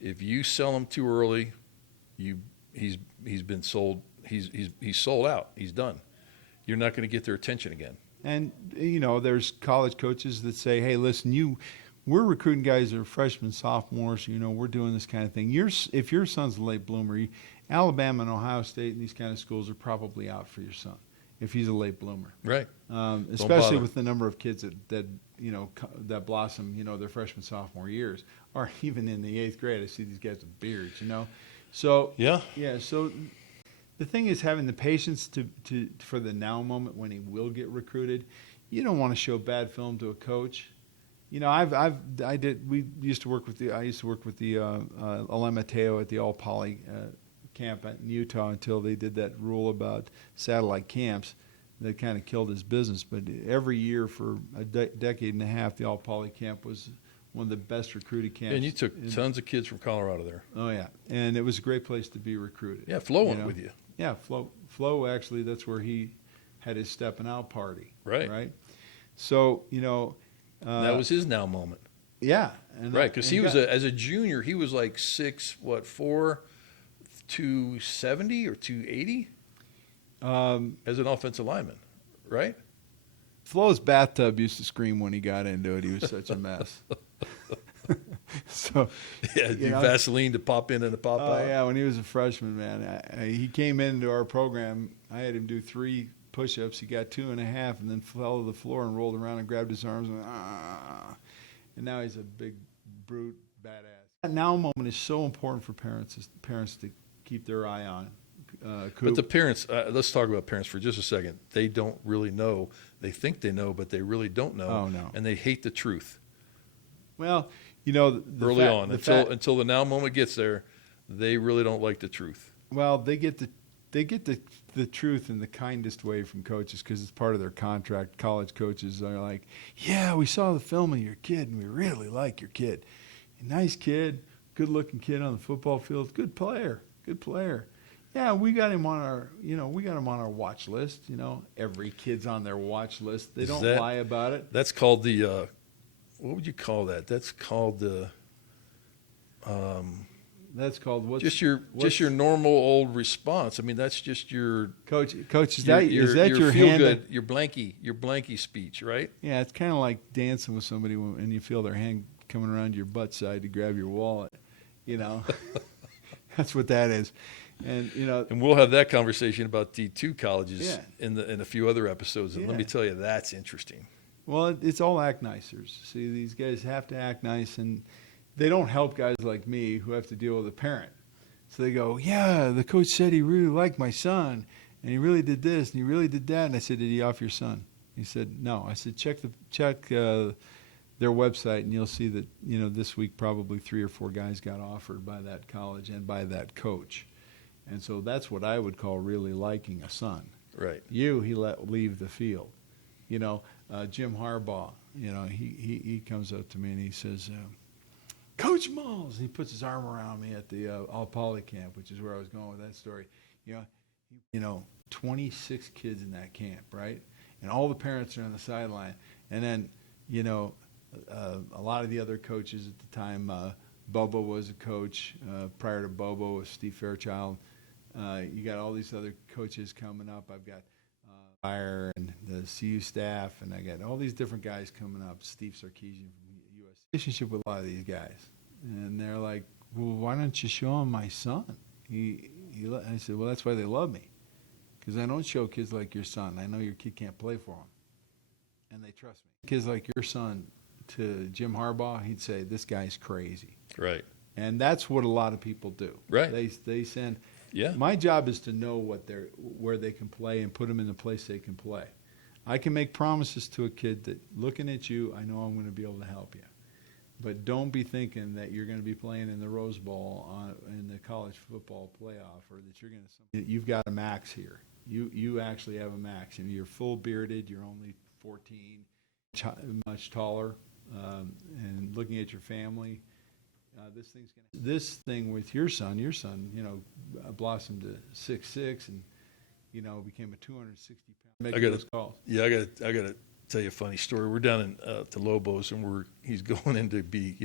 If you sell him too early, he's been sold. He's sold out. He's done. You're not going to get their attention again. And there's college coaches that say, hey, listen, we're recruiting guys that are freshmen, sophomores. We're doing this kind of thing. If your son's a late bloomer, Alabama and Ohio State and these kind of schools are probably out for your son if he's a late bloomer. Right. Especially with the number of kids that blossom, their freshman, sophomore years, or even in the 8th grade. I see these guys with beards, So yeah. So the thing is having the patience for the now moment when he will get recruited. You don't want to show bad film to a coach. I used to work with the Ele Mateo at the All Poly camp in Utah until they did that rule about satellite camps that kind of killed his business. But every year for a decade and a half, the All Poly camp was one of the best recruited camps. And you took tons of kids from Colorado there. Oh yeah, and it was a great place to be recruited. Yeah, Flo went with you. Yeah, Flo actually, that's where he had his stepping out party. Right. So that was his now moment. Yeah, right, because he was as a junior, he was like 6'4", 270 or 280 as an offensive lineman, right? Flo's bathtub used to scream when he got into it. He was such a mess. So yeah, Vaseline to pop in and to pop out. Oh yeah, when he was a freshman, man, he came into our program. I had him do 3 push-ups. He got 2.5, and then fell to the floor and rolled around and grabbed his arms and now he's a big brute badass. That now moment is so important for parents to keep their eye on. But the parents, let's talk about parents for just a second. They don't really know. They think they know, but they really don't know. Oh no, and they hate the truth. Well, early on, until the now moment gets there, they really don't like the truth. Well, they get the truth in the kindest way from coaches because it's part of their contract. College coaches are like, yeah, we saw the film of your kid and we really like your kid. Nice kid, good-looking kid on the football field, good player. Yeah, we got him on our watch list. Every kid's on their watch list. They don't lie about it. That's called the what would you call that? That's called the that's called what? Just your normal old response. I mean, that's just your coach. Is that your feel hand? Good, your blanky speech, right? Yeah, it's kind of like dancing with somebody and you feel their hand coming around your butt side to grab your wallet. That's what that is. And and we'll have that conversation about D2 colleges in a few other episodes. And let me tell you, that's interesting. Well, it's all act nicers. See, these guys have to act nice, and they don't help guys like me who have to deal with a parent. So they go, yeah, the coach said he really liked my son, and he really did this, and he really did that. And I said, did he offer your son? He said, no. I said, check their website, and you'll see that this week probably 3 or 4 guys got offered by that college and by that coach. And so that's what I would call really liking a son. Right. He let leave the field. Jim Harbaugh, he comes up to me and he says, Coach Mulls, and he puts his arm around me at the All Poly camp, which is where I was going with that story. 26 kids in that camp, right? And all the parents are on the sideline. And then, a lot of the other coaches at the time, Bobo was a coach. Prior to Bobo was Steve Fairchild. You got all these other coaches coming up. I've got Fire and the CU staff, and I got all these different guys coming up. Steve Sarkisian from the U.S. Relationship with a lot of these guys, and they're like, "Well, why don't you show him my son?" I said, "Well, that's why they love me, because I don't show kids like your son. I know your kid can't play for him, and they trust me. Kids like your son to Jim Harbaugh, he'd say, "This guy's crazy." Right. And that's what a lot of people do. Right. They send. Yeah. My job is to know where they can play and put them in the place they can play. I can make promises to a kid that, looking at you, I know I'm going to be able to help you. But don't be thinking that you're going to be playing in the Rose Bowl in the college football playoff, or that you're going to. You've got a max here. You actually have a max. And you're full bearded. You're only 14, much taller, and looking at your family. This thing with your son, blossomed to 6'6", and became a 260-pound. I got to tell you a funny story. We're down in to Lobos, and he's going in to be.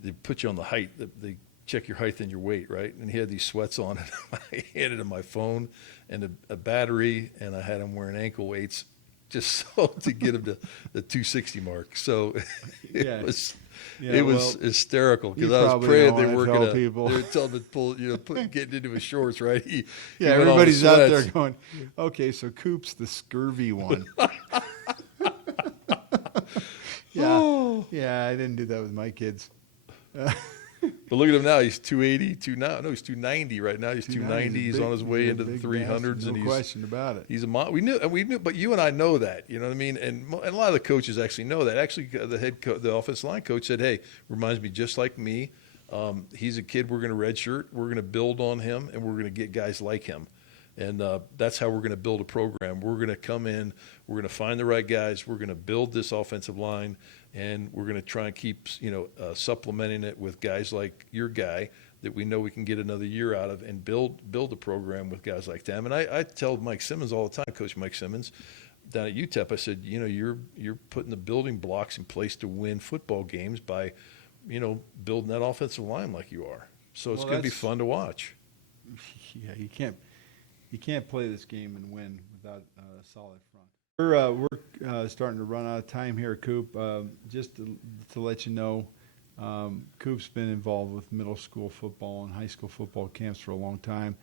They put you on the height. They check your height and your weight, right? And he had these sweats on, and I handed him my phone and a battery, and I had him wearing ankle weights just so to get him to the 260 mark. So it was hysterical, because I was praying they were going to. They were telling him to pull, getting into his shorts, right? Everybody's out there going, okay, so Coop's the scurvy one. Yeah, I didn't do that with my kids. But look at him now. He's 280, no, he's 290 right now. He's 290. He's on his way into the 300s. No question about it. He's we knew, but you and I know that. You know what I mean? And a lot of the coaches actually know that. Actually, the offensive line coach said, "Hey, reminds me just like me. He's a kid we're going to redshirt. We're going to build on him, and we're going to get guys like him." And that's how we're going to build a program. We're going to come in, we're going to find the right guys, we're going to build this offensive line, and we're going to try and keep supplementing it with guys like your guy that we know we can get another year out of, and build a program with guys like them. And I tell Mike Simmons all the time, Coach Mike Simmons, down at UTEP, I said, you're putting the building blocks in place to win football games by, building that offensive line like you are. So it's going to be fun to watch. Yeah, you can't play this game and win without a solid front. We're starting to run out of time here, Coop. Just to let you know, Coop's been involved with middle school football and high school football camps for a long time.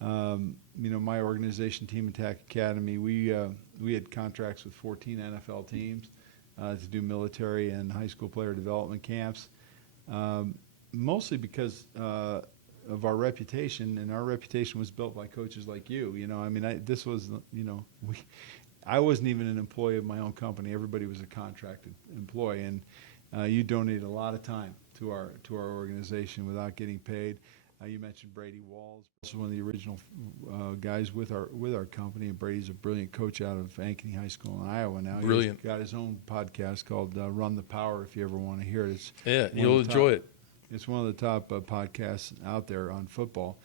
My organization, Team Attack Academy, we had contracts with 14 NFL teams to do military and high school player development camps, mostly because of our reputation, and our reputation was built by coaches like you. I wasn't even an employee of my own company. Everybody was a contracted employee, and you donated a lot of time to our organization without getting paid. You mentioned Brady Walls, also one of the original guys with our company. And Brady's a brilliant coach out of Ankeny High School in Iowa now. Brilliant. He's got his own podcast called Run the Power. If you ever want to hear it, you'll enjoy it. It's one of the top podcasts out there on football.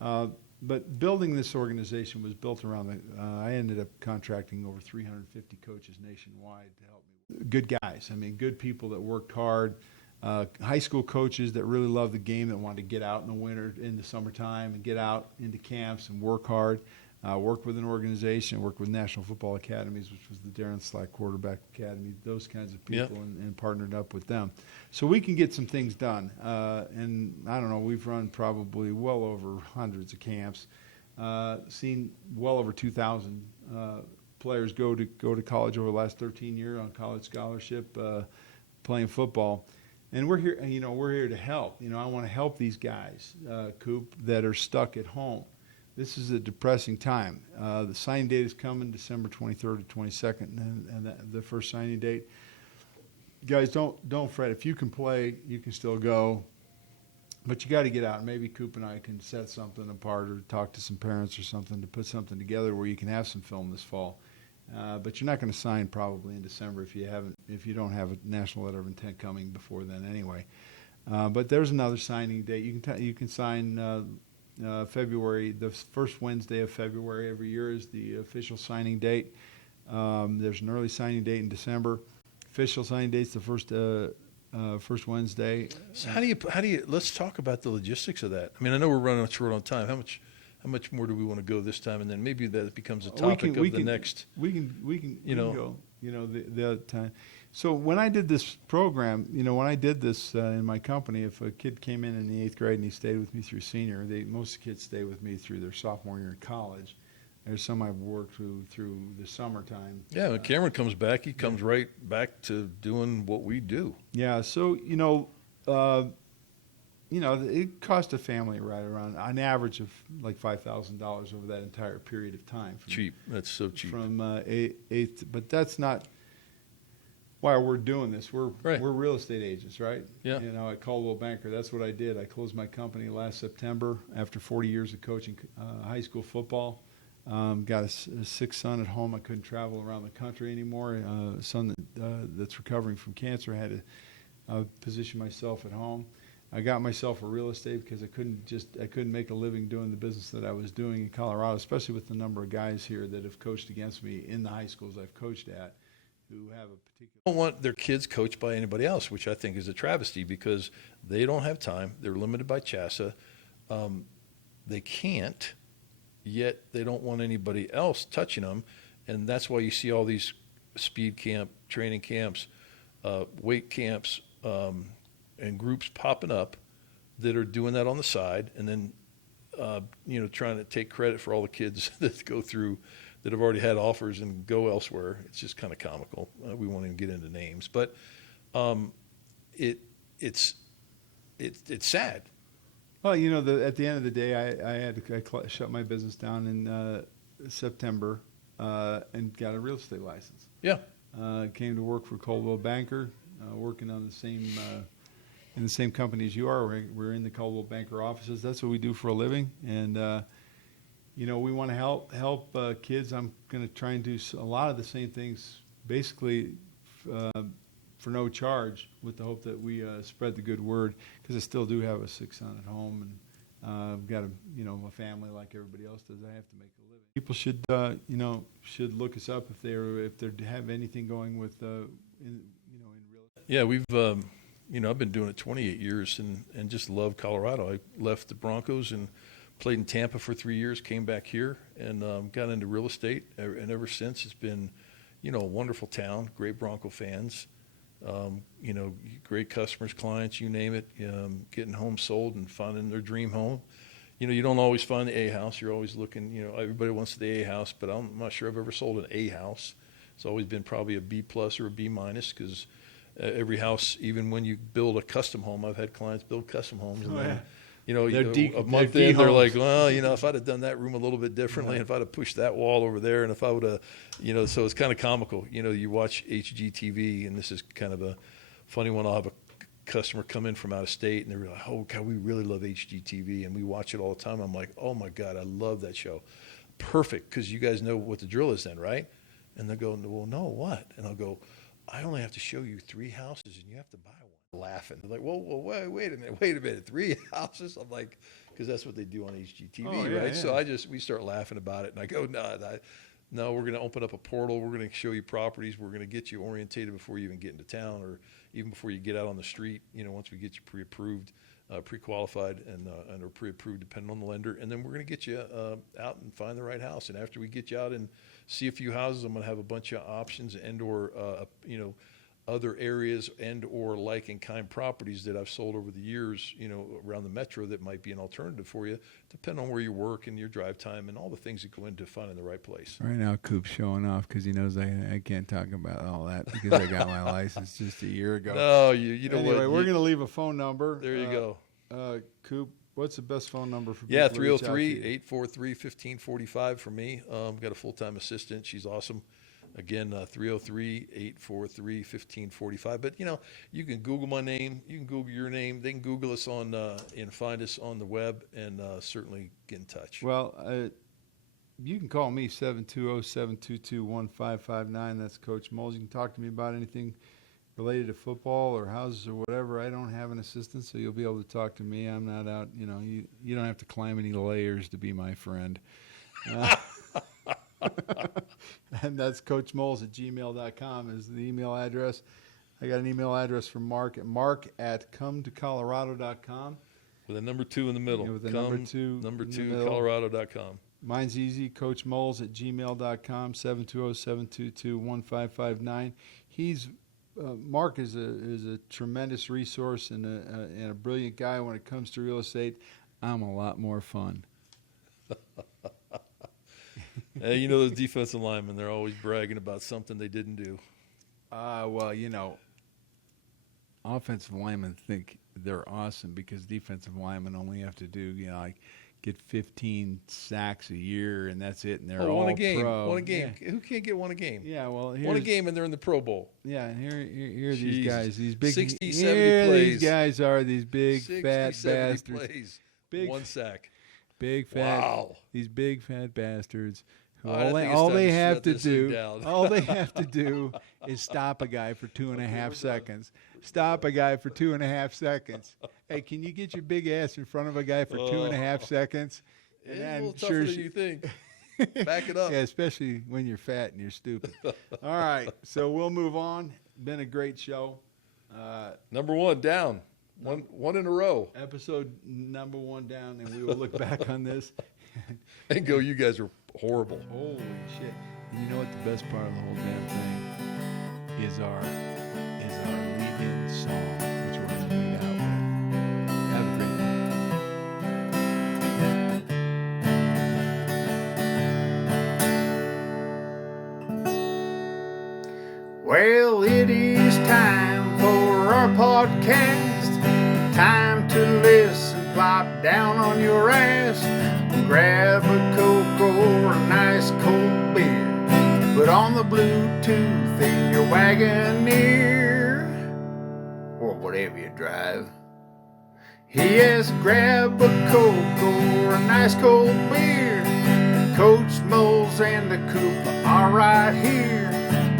But building this organization was built around I ended up contracting over 350 coaches nationwide to help me. Good guys. Good people that worked hard. High school coaches that really loved the game, that wanted to get out in the winter, in the summertime, and get out into camps and work hard. Work with an organization, work with National Football Academies, which was the Darren Slack Quarterback Academy, those kinds of people, and partnered up with them. So we can get some things done. And I don't know, we've run probably well over hundreds of camps, seen well over 2,000 players go to college over the last 13 years on college scholarship, playing football. And we're here, we're here to help. I want to help these guys, Coop, that are stuck at home. This is a depressing time. The signing date is coming December 23rd to 22nd, and the first signing date. Guys, don't fret. If you can play, you can still go. But you got to get out. Maybe Coop and I can set something apart, or talk to some parents or something, to put something together where you can have some film this fall. But you're not going to sign probably in December if you don't have a national letter of intent coming before then anyway. But there's another signing date. You can sign. February, the first Wednesday of February every year is the official signing date. There's an early signing date in December. Official signing date's the first Wednesday. So how do you? Let's talk about the logistics of that. I know we're running short on time. How much more do we want to go this time? And then maybe that becomes a topic of the next. We can go. The time. So when I did this program, when I did this in my company, if a kid came in the 8th grade and he stayed with me through senior, most kids stay with me through their sophomore year in college. There's some I've worked through the summertime. Yeah, when Cameron comes back, he comes right back to doing what we do. Yeah, so it cost a family right around an average of like $5,000 over that entire period of time. Cheap. That's so cheap. From eighth, but that's not why we're doing this. We're real estate agents, right? Yeah. At Coldwell Banker, that's what I did. I closed my company last September after 40 years of coaching high school football. Got a sick son at home. I couldn't travel around the country anymore. A son that's recovering from cancer. I had to position myself at home. I got myself a real estate because I couldn't make a living doing the business that I was doing in Colorado, especially with the number of guys here that have coached against me in the high schools I've coached at, who have a particular. Don't want their kids coached by anybody else, which I think is a travesty because they don't have time. They're limited by CHSA. They can't, yet they don't want anybody else touching them, and that's why you see all these speed camp, training camps, weight camps, and groups popping up that are doing that on the side, and then trying to take credit for all the kids that go through that have already had offers and go elsewhere. It's just kind of comical. We won't even get into names, but it's sad. Well, at the end of the day, I shut my business down in September and got a real estate license. Yeah. Came to work for Coldwell Banker, working on the same in the same company as you are. We're in the Coldwell Banker offices. That's what we do for a living, and we want to help kids. I'm going to try and do a lot of the same things, basically for no charge, with the hope that we spread the good word. Because I still do have a sick son at home, and I've got a family like everybody else does. I have to make a living. People should look us up if they have anything going with in real estate. Yeah, we've I've been doing it 28 years and just love Colorado. I left the Broncos and played in Tampa for 3 years, came back here and got into real estate. And ever since, it's been, a wonderful town, great Bronco fans, great customers, clients, you name it, getting homes sold and finding their dream home. You don't always find the A house. You're always looking, everybody wants the A house, but I'm not sure I've ever sold an A house. It's always been probably a B plus or a B minus because every house, even when you build a custom home, I've had clients build custom homes. And then, a month in, they're like, well, if I'd have done that room a little bit differently, if I'd have pushed that wall over there, and if I would have, so it's kind of comical. You watch HGTV, and this is kind of a funny one. I'll have a customer come in from out of state, and they're like, oh, God, we really love HGTV, and we watch it all the time. I'm like, oh, my God, I love that show. Perfect, because you guys know what the drill is then, right? And they'll go, well, no, what? And I'll go, I only have to show you 3 houses, and you have to buy one. Laughing. They're like, whoa, wait a minute, 3 houses? I'm like, because that's what they do on HGTV, right? Yeah. So we start laughing about it, and I go, no, we're going to open up a portal. We're going to show you properties. We're going to get you orientated before you even get into town, or even before you get out on the street. Once we get you pre-approved, pre-qualified, and or pre-approved, depending on the lender, and then we're going to get you out and find the right house. And after we get you out and see a few houses, I'm going to have a bunch of options and or other areas and or like in kind properties that I've sold over the years, around the metro that might be an alternative for you, depending on where you work and your drive time and all the things that go into finding the right place. Right now, Coop's showing off because he knows I can't talk about all that because I got my license just a year ago. No, you know anyway, what? We're going to leave a phone number. There you go. Coop, what's the best phone number for people? 303-843-1545 for me. I've got a full-time assistant. She's awesome. Again, 303-843-1545. But, you can Google my name. You can Google your name. They can Google us and find us on the web and certainly get in touch. Well, you can call me, 720-722-1559. That's Coach Mulls. You can talk to me about anything related to football or houses or whatever. I don't have an assistant, so you'll be able to talk to me. I'm not out. You don't have to climb any layers to be my friend. And that's coachmulls@gmail.com is the email address. I got an email address from Mark at cometocolorado.com. With a number 2 in the middle. With a number 2 Colorado.com. Mine's easy, coachmulls@gmail.com, 720-722-1559. Mark is a tremendous resource and a brilliant guy when it comes to real estate. I'm a lot more fun. You know those defensive linemen, they're always bragging about something they didn't do. Well, offensive linemen think they're awesome because defensive linemen only have to do, like get 15 sacks a year, and that's it, and they're all one a game. pro. One a game. Yeah. Who can't get one a game? Yeah, well, One a game, and they're in the Pro Bowl. Yeah, and here are these Jesus. guys, these big 60, 70 here plays. these guys are, these big 60, fat 70 bastards. plays. Big, One sack. Big fat. Wow. These big fat bastards. Who I think it's all time they to have shut to this thing do, down. all they have to do is stop a guy for 2.5 seconds. Stop a guy for 2.5 seconds. Hey, can you get your big ass in front of a guy for 2.5 seconds? It's a little tougher than you think. Back it up. Yeah, especially when you're fat and you're stupid. All right, so we'll move on. Been a great show. Number one down. One in a row. Episode number 1 down, and we will look back on this. And go, you guys are horrible. Holy shit. And you know what the best part of the whole damn thing is our lead-in song, which we're going to lead out with. Have a great Well, it is time for our podcast. Time to listen, plop down on your ass. Grab a Coke or a nice cold beer. Put on the Bluetooth in your Wagoneer, or whatever you drive. Yes, grab a Coke or a nice cold beer. Coach Mulls and the Coop are right here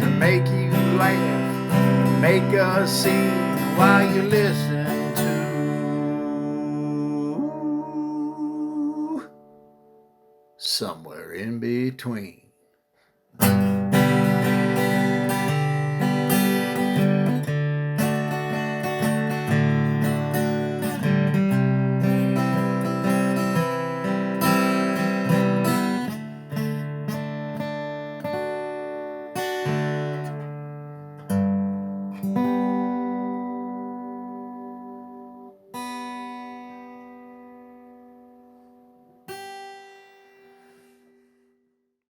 to make you laugh, make a scene while you listen to Somewhere in Between.